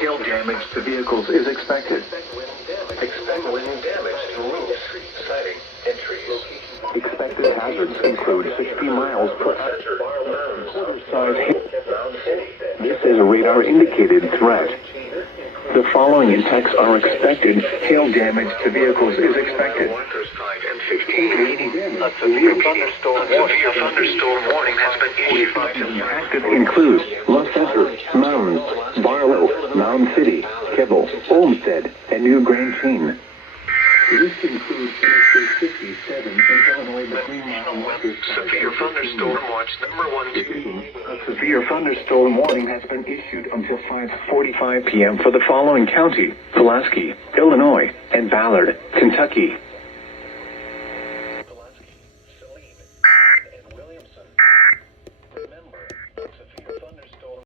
Hail damage to vehicles is expected. Expect wind damage to roofs, siding, and trees. Expected hazards include 60 miles per hour. Quarter-size hail. This is a radar-indicated threat. The following impacts are expected. Hail damage to vehicles is expected. A severe thunderstorm warning has been issued. Active include Los Angeles, Mounds, Barlow, Mound City, Kibble, Olmsted, and New Grand Chain. This includes Interstate 57 in Illinois between Severe thunderstorm watch number 1. A severe thunderstorm warning has been issued until 5:45 p.m. for the following county: Pulaski, Illinois, and Ballard, Kentucky.